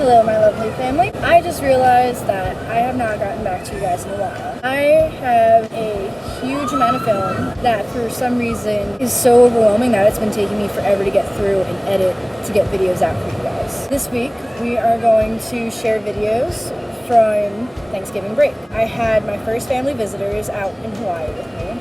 Hello, my lovely family. I just realized that I have not gotten back to you guys in a while. I have a huge amount of film that for some reason is so overwhelming that it's been taking me forever to get through and edit to get videos out for you guys. This week, we are going to share videos from Thanksgiving break. I had my first family visitors out in Hawaii with me.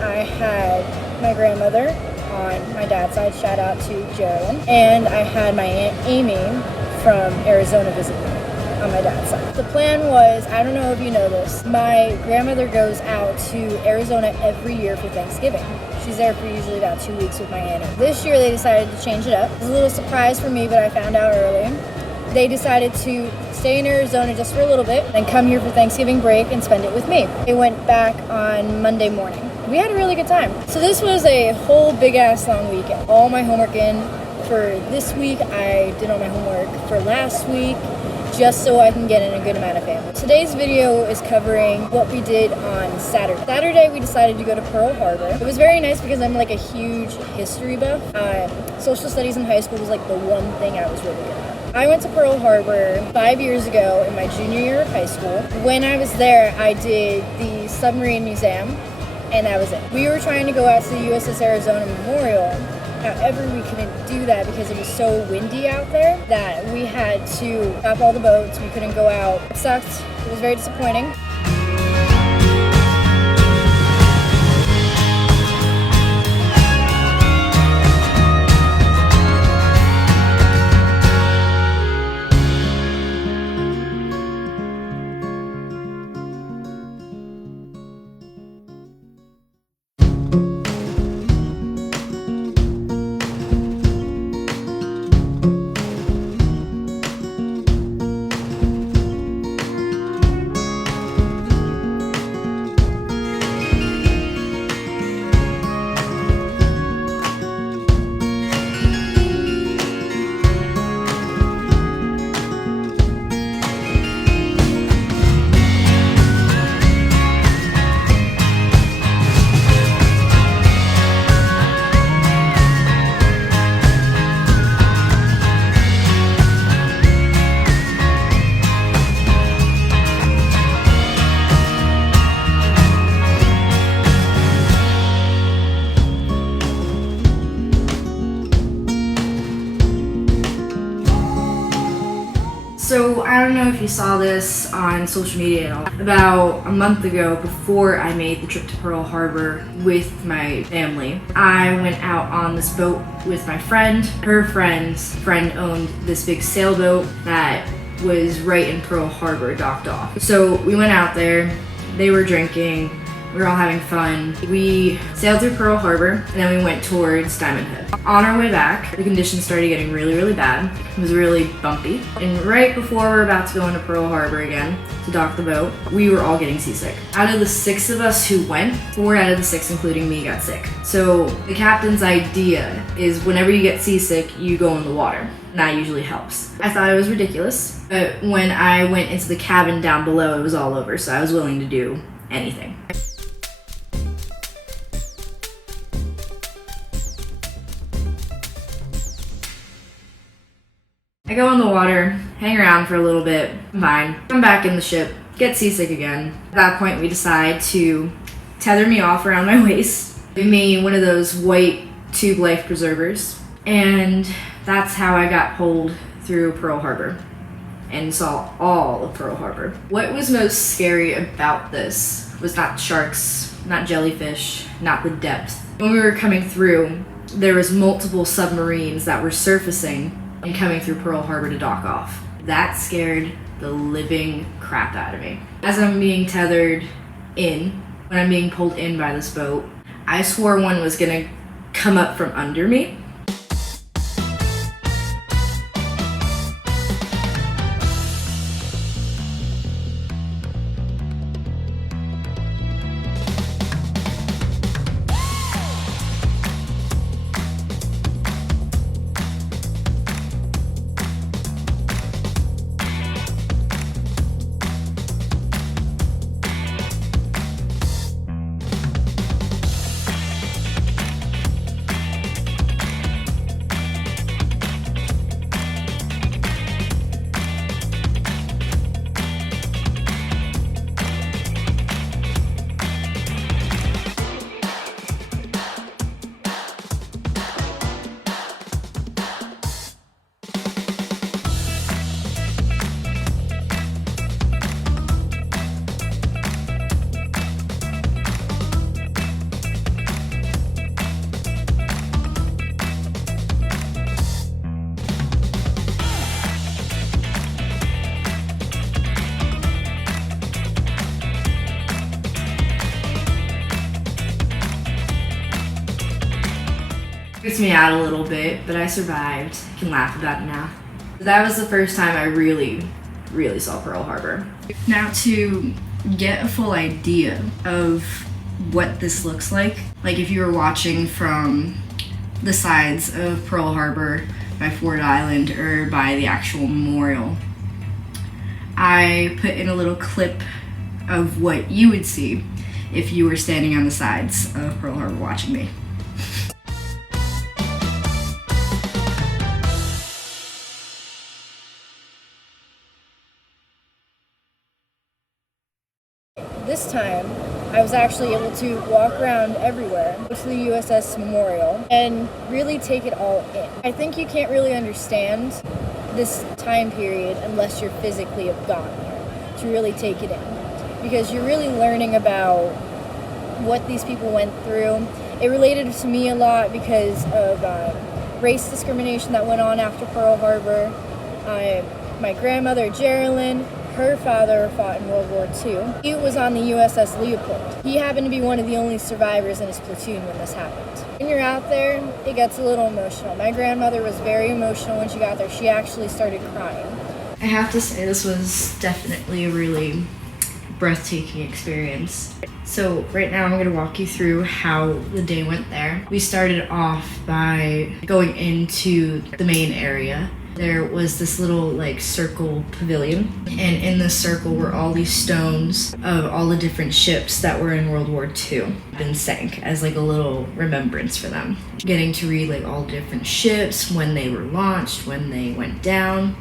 I had my grandmother on my dad's side, shout out to Joe, and I had my Aunt Amy from Arizona visit me on my dad's side. The plan was, I don't know if you know this, my grandmother goes out to Arizona every year for Thanksgiving. She's there for usually about 2 weeks with my auntie. This year they decided to change it up. It was a little surprise for me, but I found out early. They decided to stay in Arizona just for a little bit, then come here for Thanksgiving break and spend it with me. They went back on Monday morning. We had a really good time. So this was a whole big ass long weekend. All my homework in for this week. I did all my homework for last week just so I can get in a good amount of family. Today's video is covering what we did on Saturday. Saturday we decided to go to Pearl Harbor. It was very nice because I'm like a huge history buff. Social studies in high school was like the one thing I was really good at. I went to Pearl Harbor 5 years ago in my junior year of high school. When I was there, I did the submarine museum, and that was it. We were trying to go out to the USS ARIZONA Memorial. However, we couldn't do that because it was so windy out there that we had to stop all the boats. We couldn't go out. It sucked. It was very disappointing. So I don't know if you saw this on social media at all. About a month ago, before I made the trip to Pearl Harbor with my family, I went out on this boat with my friend. Her friend's friend owned this big sailboat that was right in Pearl Harbor, docked off. So we went out there, they were drinking, we were all having fun. We sailed through Pearl Harbor and then we went towards Diamond Head. On our way back, the conditions started getting really, really bad. It was really bumpy. And right before we were about to go into Pearl Harbor again to dock the boat, we were all getting seasick. Out of the 6 of us who went, 4 out of the 6, including me, got sick. So the captain's idea is whenever you get seasick, you go in the water. And that usually helps. I thought it was ridiculous, but when I went into the cabin down below, it was all over, so I was willing to do anything. I go in the water, hang around for a little bit, I'm fine, come back in the ship, get seasick again. At that point we decide to tether me off around my waist, give me one of those white tube life preservers, and that's how I got pulled through Pearl Harbor and saw all of Pearl Harbor. What was most scary about this was not sharks, not jellyfish, not the depth. When we were coming through, there was multiple submarines that were surfacing and coming through Pearl Harbor to dock off. That scared the living crap out of me. As I'm being tethered in, when I'm being pulled in by this boat, I swore one was gonna come up from under me. freaked me out a little bit, but I survived. I can laugh about it now. That was the first time I really saw Pearl Harbor. Now, to get a full idea of what this looks like if you were watching from the sides of Pearl Harbor by Ford Island or by the actual memorial, I put in a little clip of what you would see if you were standing on the sides of Pearl Harbor watching me. This time, I was actually able to walk around everywhere, go to the USS Memorial, and really take it all in. I think you can't really understand this time period unless you're physically gone here to really take it in, because you're really learning about what these people went through. It related to me a lot because of race discrimination that went on after Pearl Harbor. My grandmother, Geraldine, her father fought in World War II. He was on the USS Leopold. He happened to be one of the only survivors in his platoon when this happened. When you're out there, it gets a little emotional. My grandmother was very emotional when she got there. She actually started crying. I have to say this was definitely a really breathtaking experience. So right now I'm going to walk you through how the day went there. We started off by going into the main area. There was this little circle pavilion, and in this circle were all these stones of all the different ships that were in World War II and sank as a little remembrance for them. Getting to read all different ships, when they were launched, when they went down,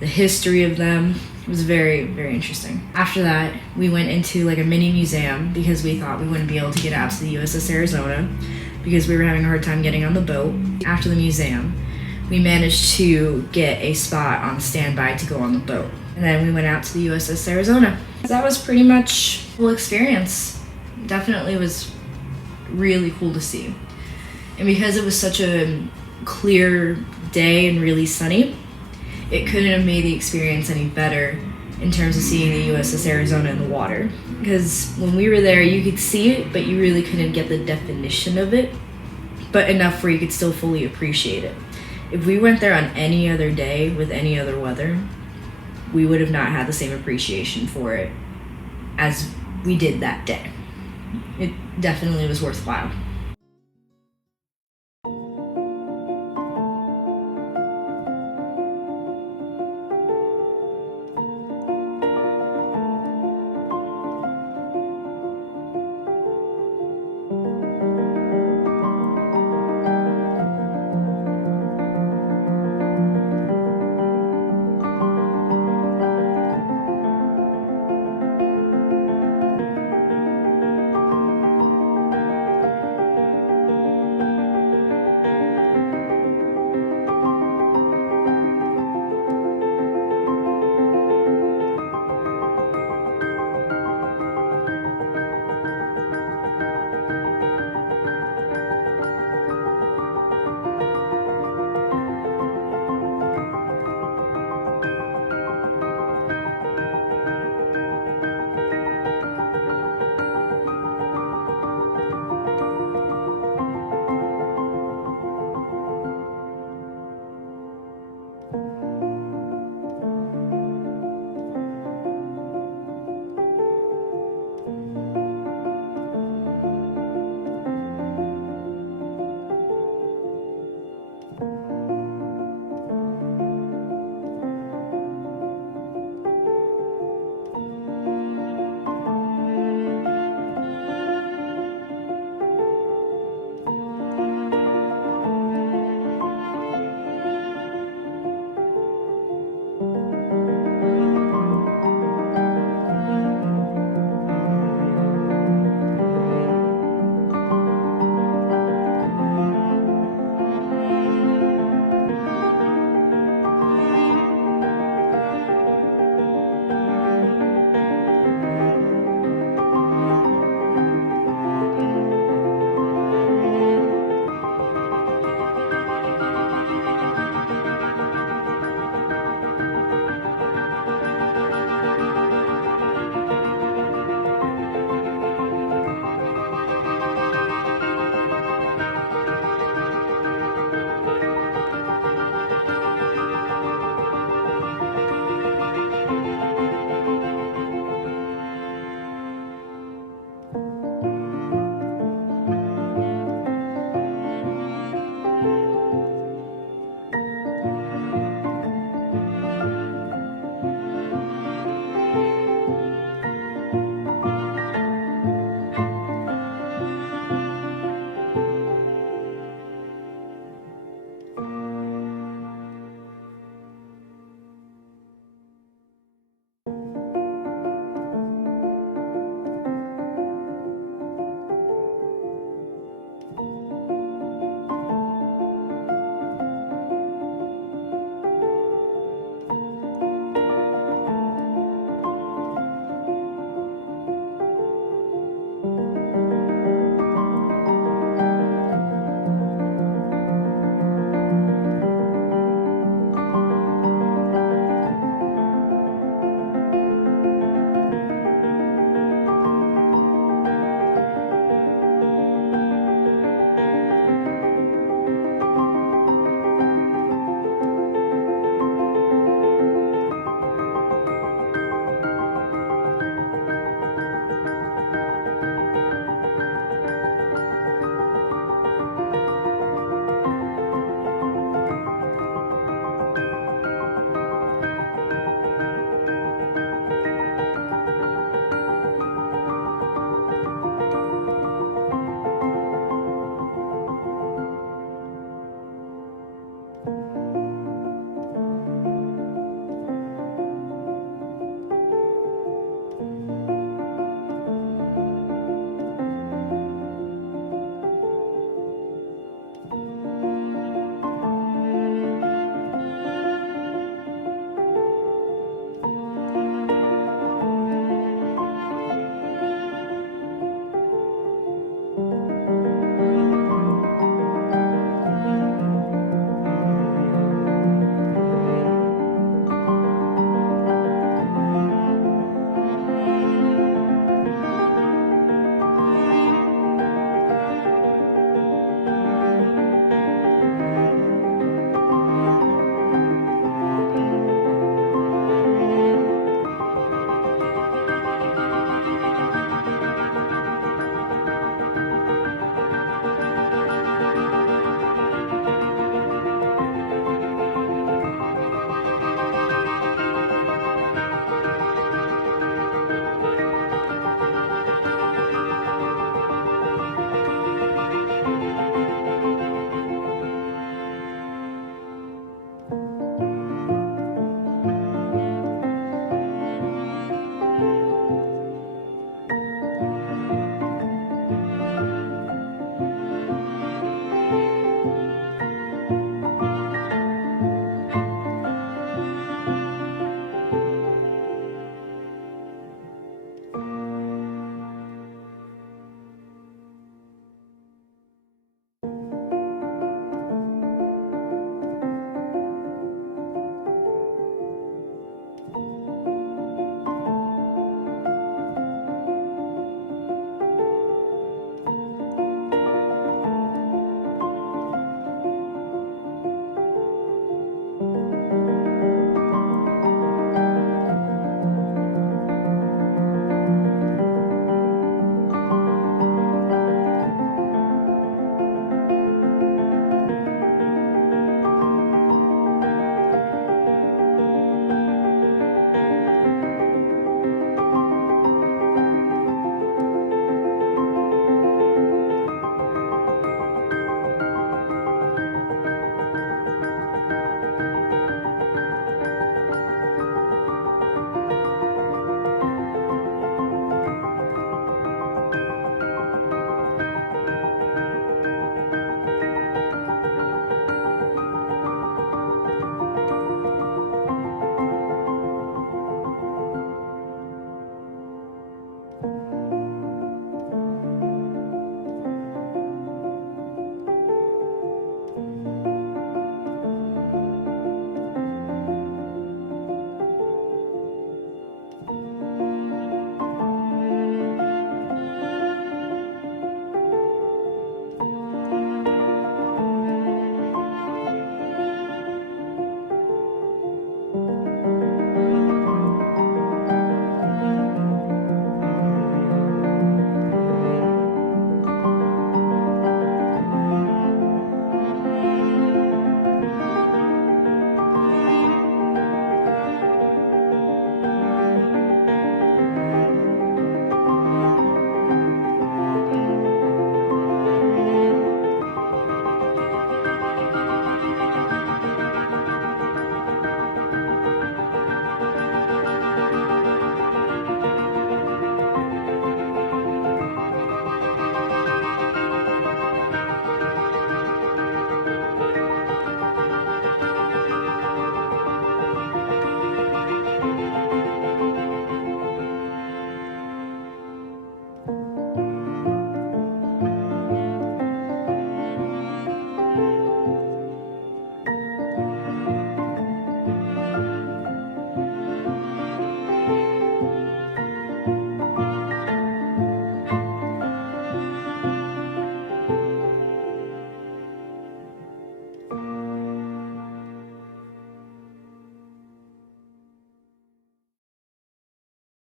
the history of them. It was very, very interesting. After that, we went into a mini museum because we thought we wouldn't be able to get out to the USS Arizona because we were having a hard time getting on the boat. After the museum, we managed to get a spot on standby to go on the boat. And then we went out to the USS Arizona. That was pretty much the whole experience. Definitely was really cool to see. And because it was such a clear day and really sunny, it couldn't have made the experience any better in terms of seeing the USS Arizona in the water. Because when we were there, you could see it, but you really couldn't get the definition of it, but enough where you could still fully appreciate it. If we went there on any other day with any other weather, we would have not had the same appreciation for it as we did that day. It definitely was worthwhile.